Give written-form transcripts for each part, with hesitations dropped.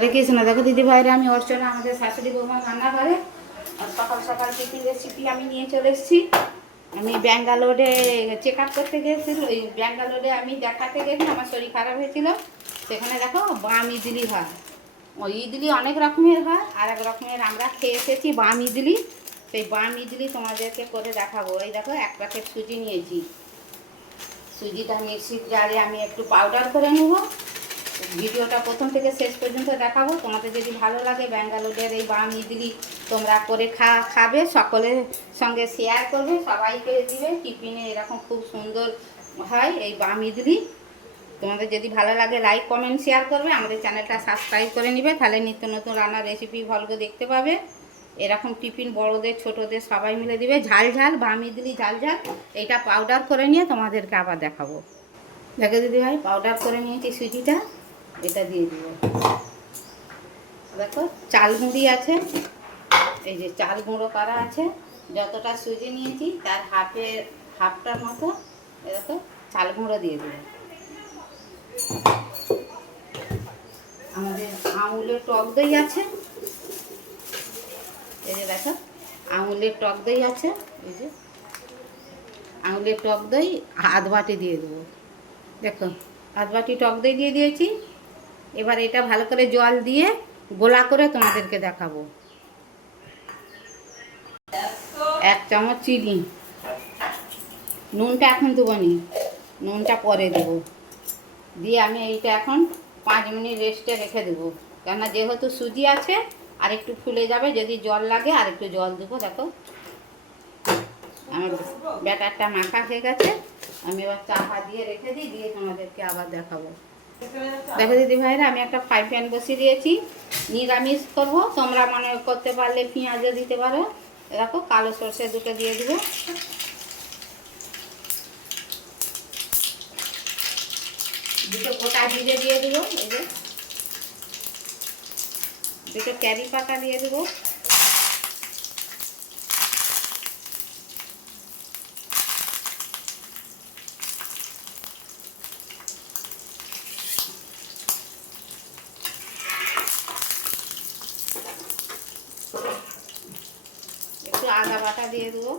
হরে কৃষ্ণ। দেখো দিদি ভাইরা, আমি অর্চনা, আমাদের শাশুড়ি বৌমা রান্না করে। আর সকাল সকাল টিফিন রেসিপি আমি নিয়ে চলে এসেছি। আমি ব্যাঙ্গালোরে চেক আপ করতে গিয়েছিল, ওই ব্যাঙ্গালোরে আমি দেখাতে গেছি, আমার শরীর খারাপ হয়েছিল। সেখানে দেখো বাম ইডলি হয়। ওই ইডলি অনেক রকমের হয়, আর এক রকমের আমরা খেয়ে এসেছি বাম ইডলি। সেই বাম ইডলি তোমাদেরকে করে দেখাবো। এই দেখো, এক প্যাকেট সুজি নিয়েছি। সুজিটা মিক্সির জারে আমি একটু পাউডার করে নেব। ভিডিওটা প্রথম থেকে শেষ পর্যন্ত দেখাবো। তোমাদের যদি ভালো লাগে ব্যাঙ্গালোরের এই বাম ইডলি তোমরা করে খাবে, সকলের সঙ্গে শেয়ার করবে, সবাইকে দিবে টিফিনে। এরকম খুব সুন্দর হয় এই বাম ইডলি। তোমাদের যদি ভালো লাগে লাইক কমেন্ট শেয়ার করবে, আমাদের চ্যানেলটা সাবস্ক্রাইব করে নিবে, তাহলে নিত্য নতুন রান্নার রেসিপি ভলগো দেখতে পাবে। এরকম টিফিন বড়োদের ছোটোদের সবাই মিলে দিবে। ঝাল ঝাল বাম ইডলি, ঝাল ঝাল। এইটা পাউডার করে নিয়ে তোমাদেরকে আবার দেখাবো। দেখো দিদি ভাই, পাউডার করে নিয়েছি সুজিটা, এটা দিয়ে দিব। দেখো চাল গুঁড়ি আছে, এই যে চাল গুঁড়ো করা আছে। যতটা সুজি নিয়েছি তার হাফটার মতো এরকম চাল গুঁড়ো দিয়ে দেব। আমাদের আমুলের টক দই আছে, এই যে দেখো আমুলের টক দই আছে। এই যে আমুলের টক দই আধ বাটি দিয়ে দেবো। দেখো আধ বাটি টক দই দিয়ে দিয়েছি। এবার এটা ভালো করে জল দিয়ে গোলা করে তোমাদেরকে দেখাবো। 1 চামচ চিনি, নুনটা এখন দেবো নি, নুনটা পরে দেবো। দিয়ে আমি এইটা এখন 5 মিনিট রেস্টে রেখে দেবো, কেননা যেহেতু সুজি আছে আর একটু ফুলে যাবে। যদি জল লাগে আর একটু জল দেবো। দেখো আমার ব্যাটারটা মাখা হয়ে গেছে। আমি এবার চাপা দিয়ে রেখে দিই, দিয়ে তোমাদেরকে আবার দেখাবো। দেখো দিদি ভাইরা, আমি একটা ফ্রাই প্যান বসিয়ে দিয়েছি। নিরামিষ করব, তোমরা মনে করতে পারলে পেঁয়াজও দিতে পারো। দেখো কালো সর্ষে দুটো দিয়ে দেবো। দুটো গোটা জিরে দিয়ে দেবো। এই যে দুটো ক্যারি পাতা দিয়ে দেবো। একটু আদা বাটা দিয়ে দেবো।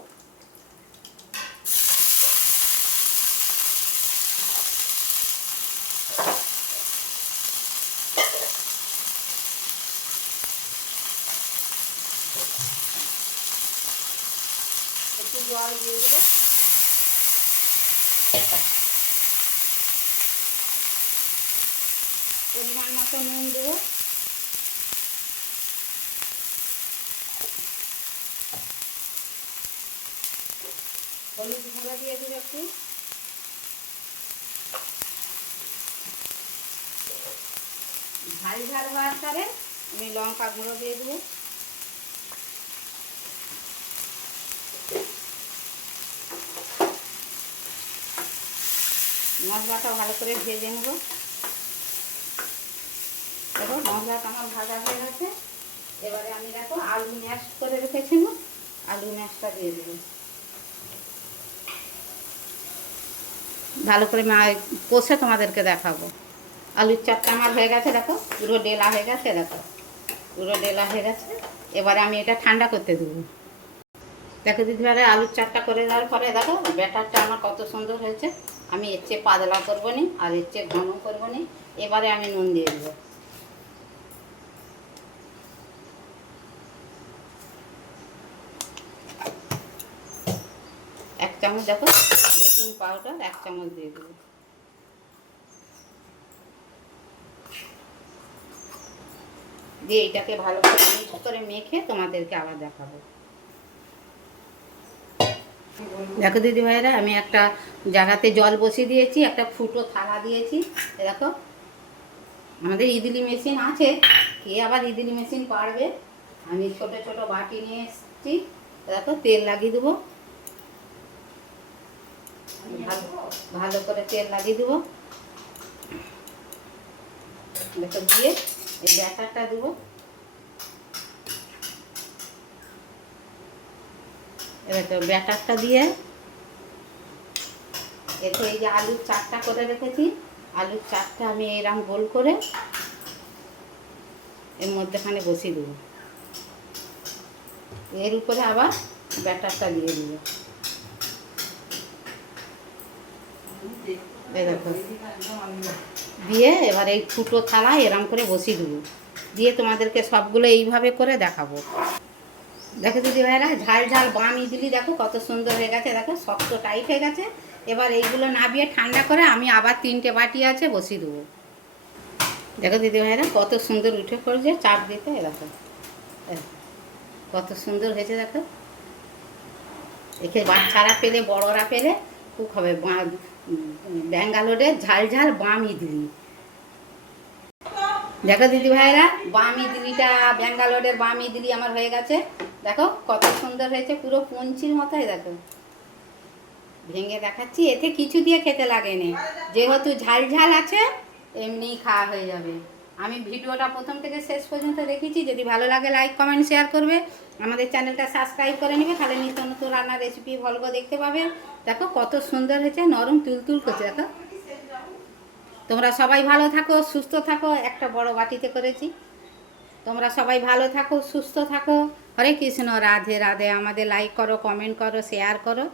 একটু জল দিয়ে দেবো। পরিমাণ মতো নুন দেবো। হলুদ গুঁড়ো দিয়ে দেবো একটু। ঝাল ঝাল হওয়ার পরে আমি লঙ্কা গুঁড়ো দিয়ে দেবো। মশলাটা ভালো করে ভেজে নেব। দেখো মশলাটা আমার ভাজা হয়ে গেছে। এবারে আমি দেখো আলু ম্যাশ করে রেখেছিল, আলু ম্যাশটা দিয়ে দেবো। ভালো করে কষে তোমাদেরকে দেখাবো। আলুর চাপটা আমার হয়ে গেছে, দেখো পুরো ডেলা হয়ে গেছে। দেখো পুরো ডেলা হয়ে গেছে। এবারে আমি এটা ঠান্ডা করতে দেবো। দেখো দিদিভাইরা, আলুর চাপটা করে দেওয়ার পরে দেখো ব্যাটারটা আমার কত সুন্দর হয়েছে। আমি এর চেয়ে পাতলা করবো নি, আর এর চেয়ে ঘন করবো নি। এবারে আমি নুন দিয়ে দেবো। এক চামচ দেখো বেকিং পাউডার 1 চামচ দিয়ে দেবো। দিয়ে এটাকে ভালো করে মিক্স করে মেখে তোমাদেরকে আবার দেখাবো। দেখো দিদি ভাইরা, আমি একটা জায়গাতে জল বসিয়ে দিয়েছি, একটা ফুটো থালা দিয়েছি। দেখো আমাদের ইডলি মেশিন আছে, কে আবার ইডলি মেশিন পারবে। আমি ছোট ছোট বাটি নিয়ে এসেছি। দেখো তেল লাগিয়ে দেবো, ভালো করে তেল লাগিয়ে দেবো। দেখো দিয়ে এই ব্যাটারটা দেবো। দেখো ব্যাটারটা দিয়ে এতে এই যে আলুর চারটা করে রেখেছি, আলুর চারটা আমি এরকম গোল করে এর মধ্যেখানে বসিয়ে দেবো। এর উপরে আবার ব্যাটারটা দিয়ে দিব। এই দেখো, দিয়ে এবার এই ফুটো থালায় এরম করে বসিয়ে দেবো, দিয়ে তোমাদেরকে সবগুলো এইভাবে করে দেখাবো। দেখো দিদি ভাইরা, ঝাল ঝাল বাম ইডলি দেখো কত সুন্দর হয়ে গেছে, দেখো শক্ত টাইট হয়ে গেছে। এবার এইগুলো নাবিয়ে ঠান্ডা করে আমি আবার 3টে বাটি আছে বসিয়ে দেবো। দেখো দিদি ভাইরা কত সুন্দর উঠে পড়ছে চাপ দিতে, দেখো কত সুন্দর হয়েছে। দেখো একে বাচ্চারা পেলে বড়রা পেলে খুব হবে। ব্যাঙ্গালোরের ঝাল ঝাল বাম ইডলি। দেখো দিদি ভাইরা, বাম ইডলিটা, ব্যাঙ্গালোরের বাম ইডলি আমার হয়ে গেছে। দেখো কত সুন্দর হয়েছে, পুরো পঞ্চির মতোই। দেখো ভেঙে দেখাচ্ছি, এতে কিছু দিয়ে খেতে লাগেনি, যেহেতু ঝাল ঝাল আছে এমনিই খাওয়া হয়ে যাবে। আমি ভিডিওটা প্রথম থেকে শেষ পর্যন্ত দেখেছি। যদি ভালো লাগে লাইক কমেন্ট শেয়ার করবে, আমাদের চ্যানেলটা সাবস্ক্রাইব করে নেবে, তাহলে নিত্য নতুন রান্নার রেসিপি ভলগ দেখতে পাবে। দেখো কত সুন্দর হয়েছে, নরম তুলতুল করছে। দেখো তোমরা সবাই ভালো থাকো, সুস্থ থাকো। একটা বড় বাটিতে করেছি। তোমরা সবাই ভালো থাকো, সুস্থ থাকো। হরে কৃষ্ণ, রাধে রাধে। আমাদের লাইক করো, কমেন্ট করো, শেয়ার করো।